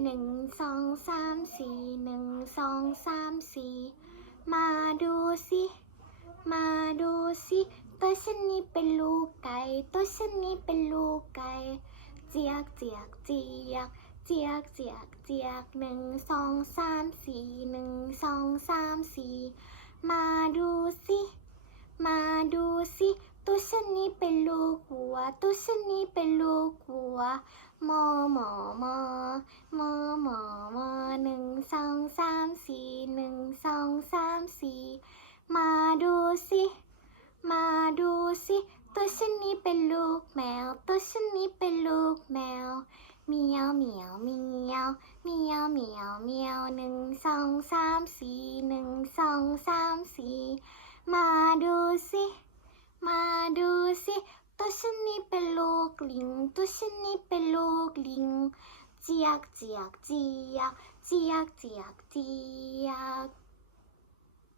1 2 3 4 1 2 3 4มาดูสิมาดูสิตัวฉันนี้เป็นลูกไก่ตัวฉันนี้เป็นลูกไก่เจียกเจียกเจียกเจียกเจียกเจียก1 2 3 4 1 2 3 4มาดูสิมาดูสิตัวฉันนี้เป็นลูกวัวตัวฉันนี้เป็นลูกวัวมอมอมอมอมอมอ1 2 3 4 1 2 3 4มาดูสิมาดูสิตัวฉันนี้เป็นลูกแมวตัวฉันนี้เป็นลูกแมวเมียวเมียวเมียวเมียวเมียวเมียว1 2 3 4 1 2 3 4มาดูสิมาดูสิตัวฉันนี้เป็นลูกลิงตัวฉันนี้เป็นลูกลิงเจียกเจียกเจียกเจียกเจียกเจียก